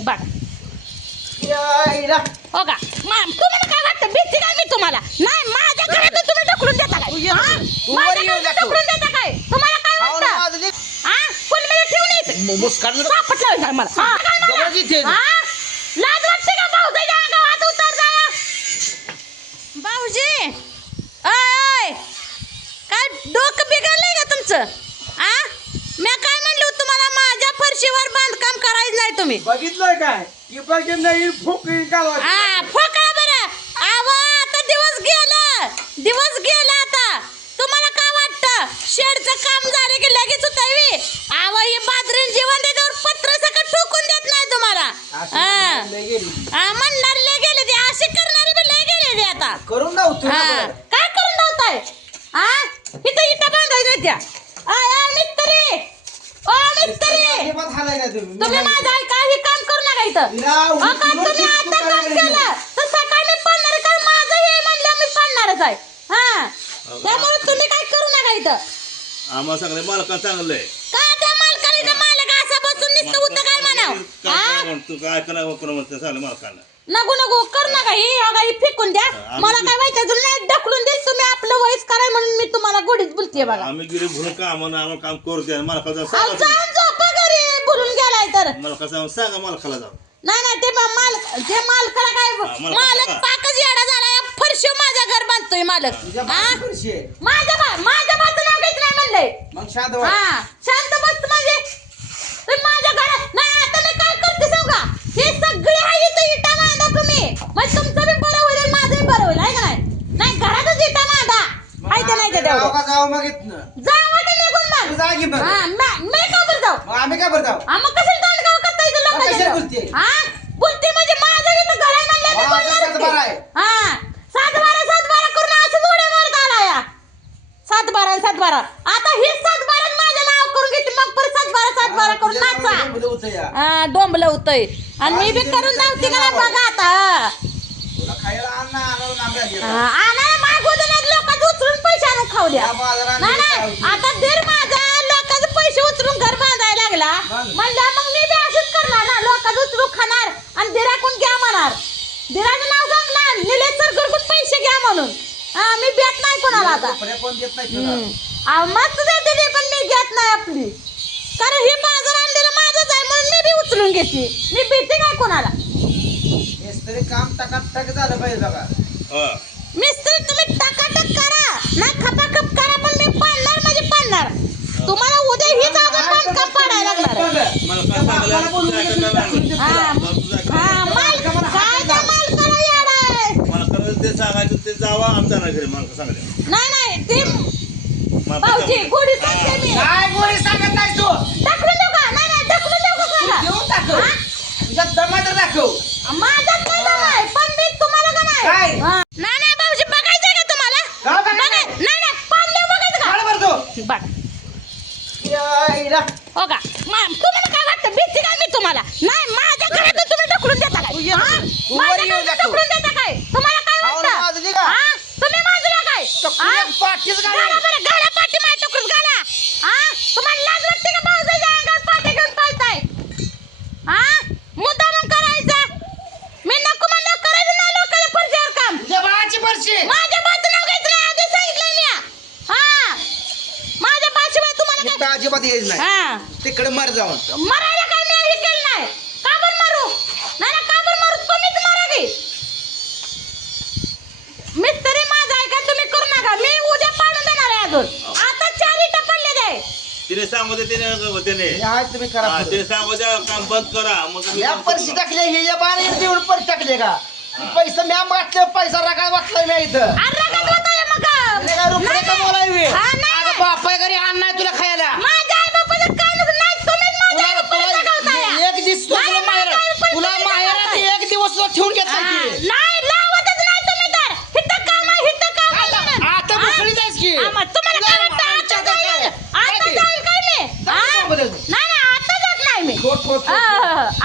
बघ. हो का? मा- तुम्हाला काय वाटतं? भीती काय मी तुम्हाला? नाही माझ्या तुम्ही ढकलून देता काय? ये. माझ्या. ढकलून देता काय? तुम्हाला काय वाटतं? हा? कोण मला ठेवून येत म- मुस्कान जरा- सापट लावायचं आहे मला. हा? काय मला? जवळच इथे. हा? लाज वाटते का भाऊ? त्याच्या अंगावर उतर जाया भाऊजी अय काय डोकं बिघडलंय का तुमचं? फरशीवर बांधकाम करायचं नाही तुम्ही. बघितलंय काय? नाही फुक बरं. आवा आता दिवस गेला. दिवस गेला आता. तुम्हाला काय वाटतं? शेडचं काम झालं की लगेच उतरवी? आवा हे बाजरीन जीवन देण्यावर पत्र सकट ठोकून देत नाही तुम्हाला. हा. हा, म्हणणारे लय गेले ते. असे करणारे बी लय गेले ते आता. करून हा. काय करून लावताय हा? इथं इटा बांधायच्या त्या ओ मिस्त्री! अजिबात हालाय नाही तुम्ही. तुम्ही मी माझं ऐका हे काम करू नका इथं. तिला अहो, उचलून काय तुम्ही शिकतो आता काम करायला केलं नाही. तर सकाळी मी पडणार काय माझं हे म्हणलं मी पडणारच आहे. हा. त्यामुळे तुम्ही काय करू नका इथं. आम्हाला चांगलं आहे. का त्या मालकाला इथं मालक असा बसून नुसतं होतं काय म्हणाव? काय हा? काय म्हणतो मालकाला नको नको करू नका हे अगा ही फेकून द्या. मला काय तुला नाही ढकलून देईल तुम्ही आपलं वयस कराय म्हणून मी तुम्हाला बोलतेय बघा आम्ही गेले भरून काम आम्हाला काम करू द्या मालकाला जाऊन अहो, सांगा जाऊन झोपा घरी गेलाय तर. मालकाला जाऊन सांगा मालकाला जाऊन नाही नाही ते बा- माल ते मालकाला काय मालकाला मालक. पाकच येडा झालाय फरशी माझ्या घर बांधतोय मालक तुझ्या हा बाजूला फरशी आहे. माझ्या बा माझ्या बाजूला नाव घेत नाही म्हणलंय मग शांत व्हा. हा शांत बस म्हणजे तुम्ही माझ्या घरात नाही आता मी काय करते सांगा हे सगळे आहे इथं इटा मांडा तुम्ही मग तुमचं बी बरं होईल आणि माझं बी बरं होईल आहे का नाही नाही घरातच इटा मांडा मग आहे ते नाही ते आम्ही जाऊ तेवढं का जाऊ मग इथनं? जा वाटे निघून तू मग जा की मग. हा मी मी का बरं जाऊ मग आम्ही काय बरं जाऊ हा मग कशाला दांडगाव करता इथं मग कशाला लोकांच्या बोलतेय? हा बोलते म्हणजे माझं इथं घर आहे म्हणलं मी माझं बोलणारच सातबारा की. आहे. हा सात बारा सात बारा करून असं उड्या मारत आला या सात बारा सात बारा आता हे सात बारा माझं नाव करून घेते मग परत सात बारा सात बारा करून तुझ्या नाचा नावाने बोलू होतं या. हा डोंबलं होतंय आणि मी बी करून का नाही बघा आता. तुला खायला आण ना, आणून आम्ही आधी हा, आणायला मागू दे नाही लोकांचं उचलून पैसे आणून खाऊ द्या नाही नाही? आता दीर माझा लोकांचे पैसे उचलून घर बांधायला लागला? म्हणलं मग मी बी असंच करणार ना लोकांचं उचलून खाणार आणि दिराकून घ्या म्हणणार दिराचं नाव सांगणार निलेश सर घरकून पैसे घ्या म्हणून. हा मी भेट नाही कोणाला आता. नाही मस्त ते पण मी घेत नाही आपली. कारण हे बाजार आणलेलं माझंच आहे म्हणून मी बी उचलून घेते. मी भीते काय कोणाला. हेच तरी काम टकाटक झालं पाहिजे बघा हा. मिस्त्री तुम्ही टकाटक करा ना खपाखप करा पण मी पाडणार म्हणजे पाडणार तुम्हाला उद्या हीच अजून बांधकाम पाडायला लागणार. तुझं. हा तुझं हा. माल काय त्या मालकाला येड आहे मालकाला ते सांगायचं ते जावा आमचा नाही घरी मालका सांगले नाही नाही ते भाऊजी. गोडी सांगते मी काय गोरी सांगत नाही तू ढकलून देऊ का नाही नाही ढकलून देऊ का सांगा देऊन दाखव हा? दमा तर दाखव माझ्यात नाही दम आहे पण मी तुम्हाला का नाही काय? हा. नाही नाही भाऊजी बघायचंय का तुम्हाला का बघायचं? बघाय- नाही नाही पाडले बघायचं काढ बरं तो का बघ यायला. हो का मा- तुम्हाला काय वाटतं भीती काय मी तुम्हाला नाही माझ्या घरातून तुम्ही ढकलून देता काय. हा? तू माझ्या येऊ घरातून. ढकलून देता काय तुम्हाला काय हाव ना, वाटतं बाजूली का? हा? तुम्ही बाजूला काय हा? पाठीच घाल. घाला बरं, घाला पाठी माझ्या टोकरीत घाला. हा? तुम्हाला लाज वाटते का भाऊजाच्या अंगावर पाठी घेऊन पळताय? हा? मुद्दामून करायचं. मी नको म्हणल्यावर करायचं नाही लोकांच्या फरशीवर काम. तुझ्या बाळाची फरशी माझ्या बाजूला घ्यायचं नाही, आधी सांगितलंय मी. हा? माझ्या इथं काय- अजिबात यायचं नाही. हा. तिकडे मर जाऊन. मरायला काय मी केलं नाही? का बरं मारू? नाही ना का बरं मारू? तुम्हीच मारा की मिस्त्री माझा आहे का? तुम्ही करू नका. मी उद्या पाडून देणार आहे अजून. आता चार इटा पडले जाय तिने सांगू दे तिने. त्याने हे आहे तुम्ही करा हा, पुढं. तिने सांगू द्या काम बंद करा. मग तुम्ही या काम पैसे करू. टाकले हे या देऊन पैसे टाकले का? पैसे म्या वाटले पैसा राखा वाटलाय मी इथं. अरे रगत होतंय मग. तुला काय रुपये नाही, मी हा, नाही, बापाय घरी नाही तुला खायला माझ्या आई बापाचं काय नसतं नाही तुम्हीच माझ्या आई तुला बापाला जगवताय. तुला एक दिवस तुला नाही, माहेर माझ्या आई बापाला तुला तुम्ही माहेरात जगवताय. एक दिवस तुला ठेवून घेतला हा, की. नाही लावतच नाही तुम्ही तर हिथं काम आहे हिथं काम आहे म्हणून. आता हा? मोकळी जायच की हा, मग तुम्हाला काय तुला वाटतं आमच्या आता हातात जाईल काय? आता काय ते? जाईल काय मी जाऊ हा? दे बोलत. नाही नाही आता जात नाही मी ठोक, ठोक, हा,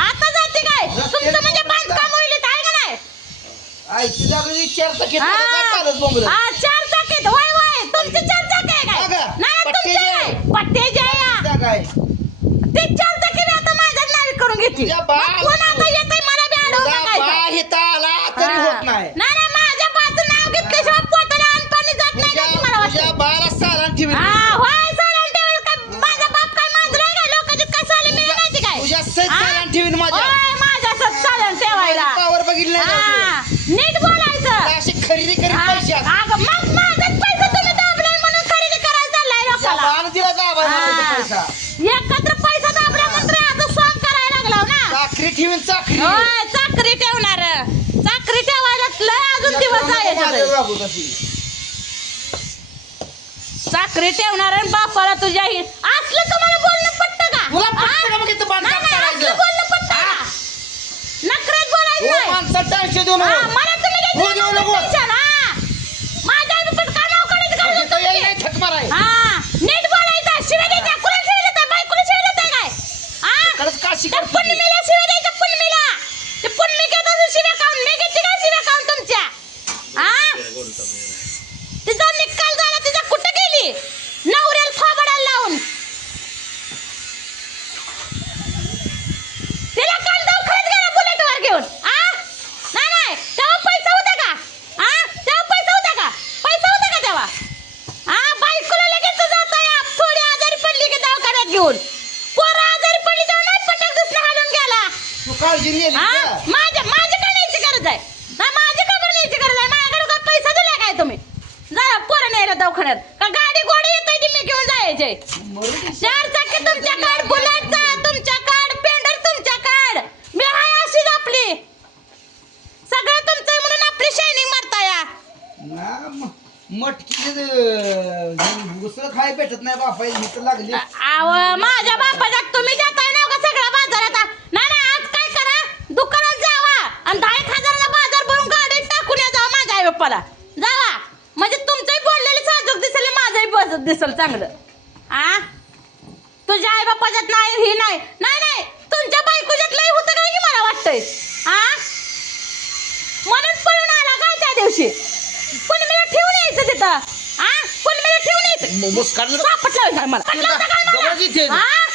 आता जाते काय तुमचं म्हणजे बांधकाम होईल इथं, आहे का नाही आई तुझ्या घरी चार चाकी हा. चालत बोंबलत. हा, चार चाकीत वय वय तुमची चार चाकी आहे काय अगं, नाही पट्टे तुमची जे आहे आहे. पट्टे जे आहे त्या काय? ते चार मी आता माझ्या नावी करून घेतली. तुझ्या बाळ- मग कोण आता येतंय मला बी आडवं तुझा. बा इथं आला तरी. होत नाही. नाही नाही, माझ्या बाचं नाव घेतल्याशिवाय पोटाला अन्न पाणी जात नाही तुझ्या ना की मला तुझ्या वाटतं. बाला साला ठेवी हा, होय, चाकरी ठेवणार चाकरी ठेवायला लय अजून दिवस तशी. चाकरी ठेवणार आणि बापाला तुझ्या हि- असलं तुम्हाला बोलणं पटतं का तुला पटतं? का मग इथं बांधकाम नाही, नाही, करायचं? असलं बोलणं पटतं का बोलायचं हो, नाही. माणसाला टाळशे देऊ हा, नको. मला तुम्ही द्यायचं हो, देऊ नको. टेन्शन, हा. माझ्या आई बापाचं काय नाव काढायचं का तो तुम्ही? यायला नाही थक. हा, घेऊन. आ? नाही नाही. तेव्हा पैसा होता का? आ? तेव्हा पैसा होता का? पैसा होता का तेव्हा? आ बायकोला लगेच जाता या थोडी आजारी पडली की दवाखान्यात घेऊन. पोरं आजारी पडली तेव्हा नाही पटक दुसरं हालून गेला तू काळजी नेली हा? का? माझ्या माझी का न्यायची गरज आहे? माझी का बरं न्यायची गरज आहे? माझ्याकडे काय पैसा दिला काय तुम्ही? जरा पोरं न्यायला दवाखान्यात. का गाडी गोडी येते ती मी घेऊन जायचे. चार चाकी बुलेटचा तुमच्या काढ पेंडर तुमच्या काढ मी हाय अशीच आपली सगळं तुमचं आहे म्हणून आपली शायनिंग मारता या ना, म- मटकीचे खाय भेटत नाही बापा ही लागली. आव माझ्या बापाच्या तुम्ही देताय ना का सगळा बाजार आता नाही नाही आज काय करा? दुकानात जावा. आणि दहा एक हजाराचा बाजार भरून गाडीत टाकून या जावा माझ्या आई बाप्पाला जावा. म्हणजे तुमचंही बोललेलं साजूक दिसेल माझंही बसत दिसेल चांगलं. आ? तुझ्या आई बापाच्यात नाही ही नाही. नाही नाही तुमच्या बायकोच्यात लई होतं काय की मला वाटतंय? आ? म्हणून पळून आला काय त्या दिवशी? पण मला ठेवून ठेवून मुस्कान मला. पट लावता का मला? जवळच इथे. हा?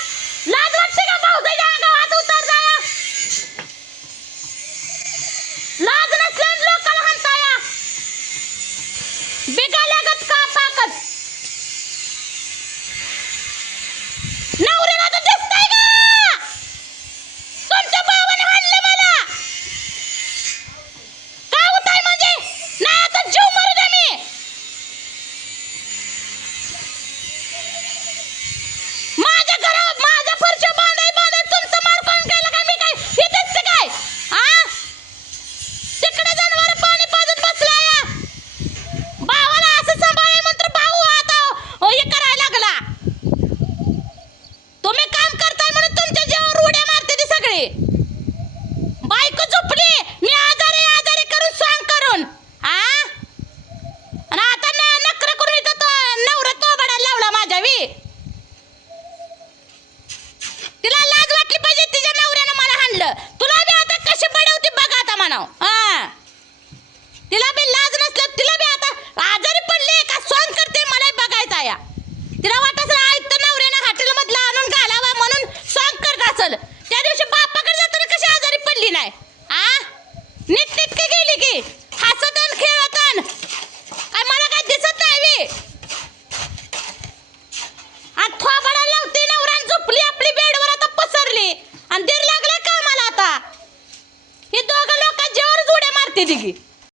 नवऱ्यानं तुला बी आता कशी पडवती बघ आता म्हणाव. हा. तिला बी लाज नसलं तिला बी आता आजारी पडली का? सोन करते मला बघायचा या तिला वाटत असेल आयत नवऱ्यानं हॉटेल मधलं आणून घालावा म्हणून सॉंग करत असेल.